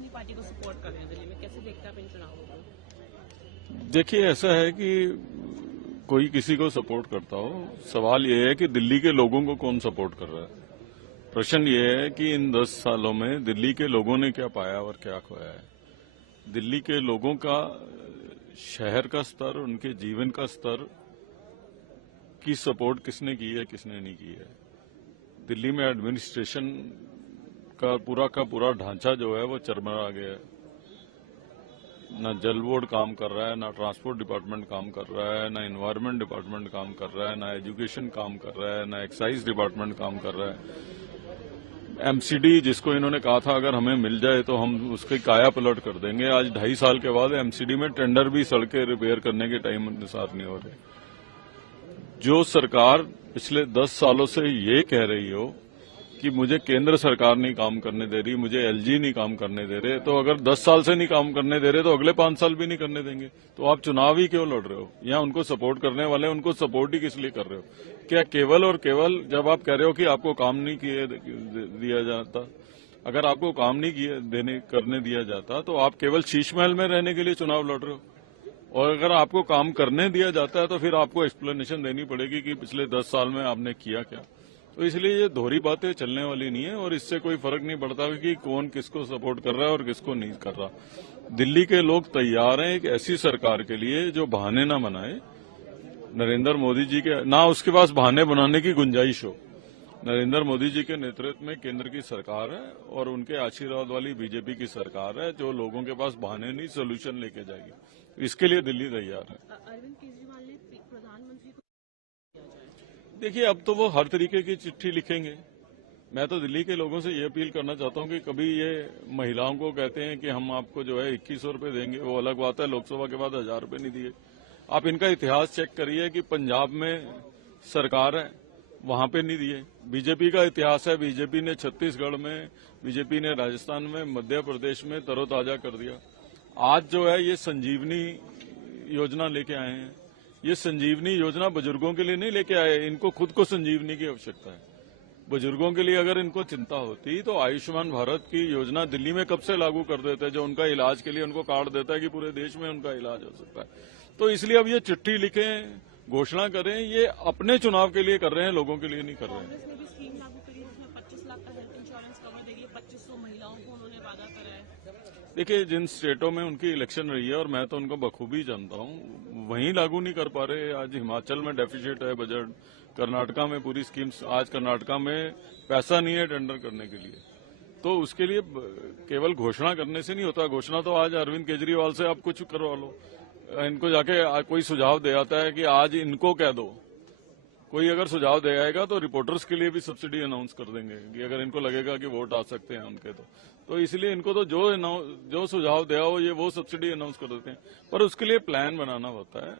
आदमी पार्टी को सपोर्ट कर रहे हैं दिल्ली में, कैसे देखते हैं आप इन चुनावों को? देखिए, ऐसा है कि कोई किसी को सपोर्ट करता हो, सवाल ये है कि दिल्ली के लोगों को कौन सपोर्ट कर रहा है। प्रश्न ये है कि इन 10 सालों में दिल्ली के लोगों ने क्या पाया और क्या खोया है। दिल्ली के लोगों का शहर का स्तर, उनके जीवन का स्तर की सपोर्ट किसने की है, किसने नहीं की है। दिल्ली में एडमिनिस्ट्रेशन का पूरा ढांचा जो है वो चरमरा गया है। ना जल बोर्ड काम कर रहा है, ना ट्रांसपोर्ट डिपार्टमेंट काम कर रहा है, ना एनवायरमेंट डिपार्टमेंट काम कर रहा है, ना एजुकेशन काम कर रहा है, ना एक्साइज डिपार्टमेंट काम कर रहा है। एमसीडी जिसको इन्होंने कहा था अगर हमें मिल जाए तो हम उसकी काया पलट कर देंगे, आज 2.5 साल के बाद एमसीडी में टेंडर भी सड़कें रिपेयर करने के टाइम अनुसार नहीं हो रहे। जो सरकार पिछले 10 सालों से ये कह रही हो कि मुझे केंद्र सरकार नहीं काम करने दे रही, मुझे एलजी नहीं काम करने दे रहे, तो अगर 10 साल से नहीं काम करने दे रहे तो अगले 5 साल भी नहीं करने देंगे। तो आप चुनाव ही क्यों लड़ रहे हो? या उनको सपोर्ट करने वाले उनको सपोर्ट ही किस लिए कर रहे हो? क्या केवल और केवल जब आप कह रहे हो कि आपको काम नहीं दिया जाता, अगर आपको काम नहीं करने दिया जाता तो आप केवल शीश महल में रहने के लिए चुनाव लड़ रहे हो? और अगर आपको काम करने दिया जाता है तो फिर आपको एक्सप्लेनेशन देनी पड़ेगी कि पिछले 10 साल में आपने किया क्या। तो इसलिए ये दोहरी बातें चलने वाली नहीं है और इससे कोई फर्क नहीं पड़ता कि कौन किसको सपोर्ट कर रहा है और किसको नहीं कर रहा। दिल्ली के लोग तैयार हैं एक ऐसी सरकार के लिए जो बहाने ना बनाए। नरेंद्र मोदी जी के ना उसके पास बहाने बनाने की गुंजाइश हो। नरेंद्र मोदी जी के नेतृत्व में केंद्र की सरकार है और उनके आशीर्वाद वाली बीजेपी की सरकार है जो लोगों के पास बहाने नहीं सोल्यूशन लेके जाएगी। इसके लिए दिल्ली तैयार है। अरविंद केजरीवाल ने प्रधानमंत्री को देखिए, अब तो वो हर तरीके की चिट्ठी लिखेंगे। मैं तो दिल्ली के लोगों से ये अपील करना चाहता हूं कि कभी ये महिलाओं को कहते हैं कि हम आपको जो है 2100 रुपए देंगे, वो अलग बात है, लोकसभा के बाद 1000 रुपए नहीं दिए। आप इनका इतिहास चेक करिए कि पंजाब में सरकार है, वहां पे नहीं दिए। बीजेपी का इतिहास है, बीजेपी ने छत्तीसगढ़ में, बीजेपी ने राजस्थान में, मध्य प्रदेश में तरोताजा कर दिया। आज जो है ये संजीवनी योजना लेके आए हैं। ये संजीवनी योजना बुजुर्गों के लिए नहीं लेके आए, इनको खुद को संजीवनी की आवश्यकता है। बुजुर्गों के लिए अगर इनको चिंता होती तो आयुष्मान भारत की योजना दिल्ली में कब से लागू कर देते, जो उनका इलाज के लिए उनको कार्ड देता है कि पूरे देश में उनका इलाज हो सकता है। तो इसलिए अब ये चिट्ठी लिखें, घोषणा करें, ये अपने चुनाव के लिए कर रहे हैं, लोगों के लिए नहीं कर रहे हैं। कांग्रेस ने भी स्कीम लागू करी जिसमें 25 लाख का हेल्थ इंश्योरेंस कवर देगी, 2500 महिलाओं को उन्होंने वादा करा है। देखिए, जिन स्टेटों में उनकी इलेक्शन रही है और मैं तो उनको बखूबी जानता हूं, वहीं लागू नहीं कर पा रहे। आज हिमाचल में डेफिसिट है बजट, कर्नाटका में पूरी स्कीम्स, आज कर्नाटका में पैसा नहीं है टेंडर करने के लिए। तो उसके लिए केवल घोषणा करने से नहीं होता। घोषणा तो आज अरविंद केजरीवाल से आप कुछ करवा लो, इनको जाके कोई सुझाव दे आता है कि आज इनको कह दो। कोई अगर सुझाव दे आएगा तो रिपोर्टर्स के लिए भी सब्सिडी अनाउंस कर देंगे कि अगर इनको लगेगा कि वोट आ सकते हैं उनके तो इसलिए इनको तो जो सुझाव दिया हो ये वो सब्सिडी अनाउंस कर देते हैं। पर उसके लिए प्लान बनाना होता है।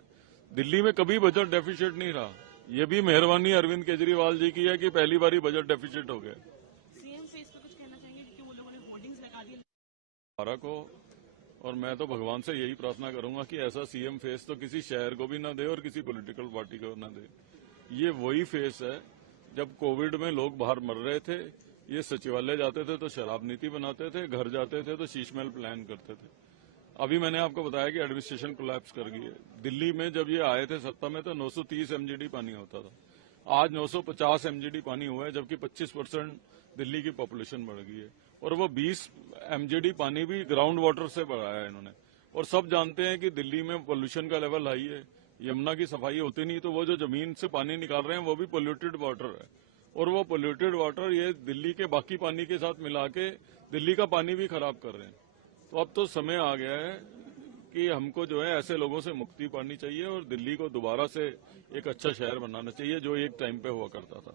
दिल्ली में कभी बजट डेफिसिट नहीं रहा। ये भी मेहरबानी अरविंद केजरीवाल जी की है कि पहली बार ही बजट डेफिसिट हो गया। सीएम फेस पे कुछ कहना चाहेंगे क्योंकि वो लोगों ने होर्डिंग्स लगा दी हमारा को, और मैं तो भगवान से यही प्रार्थना करूंगा कि ऐसा सीएम फेस तो किसी शहर को भी ना दे और किसी पॉलिटिकल पार्टी को ना दे। ये वही फेस है जब कोविड में लोग बाहर मर रहे थे, ये सचिवालय जाते थे तो शराब नीति बनाते थे, घर जाते थे तो शीश महल प्लान करते थे। अभी मैंने आपको बताया कि एडमिनिस्ट्रेशन कोलैप्स कर गई है। दिल्ली में जब ये आए थे सत्ता में तो 930 एमजीडी पानी होता था, आज 950 एमजीडी पानी हुआ है, जबकि 25% दिल्ली की पॉपुलेशन बढ़ गई है। और वो 20 एमजीडी पानी भी ग्राउंड वाटर से बढ़ाया है इन्होंने। और सब जानते हैं कि दिल्ली में पोल्यूशन का लेवल हाई है, यमुना की सफाई होती नहीं, तो वो जो जमीन से पानी निकाल रहे हैं वो भी पोल्यूटेड वाटर है। और वो पोल्यूटेड वाटर ये दिल्ली के बाकी पानी के साथ मिला के दिल्ली का पानी भी खराब कर रहे हैं। तो अब तो समय आ गया है कि हमको जो है ऐसे लोगों से मुक्ति पानी चाहिए और दिल्ली को दोबारा से एक अच्छा शहर बनाना चाहिए जो एक टाइम पे हुआ करता था।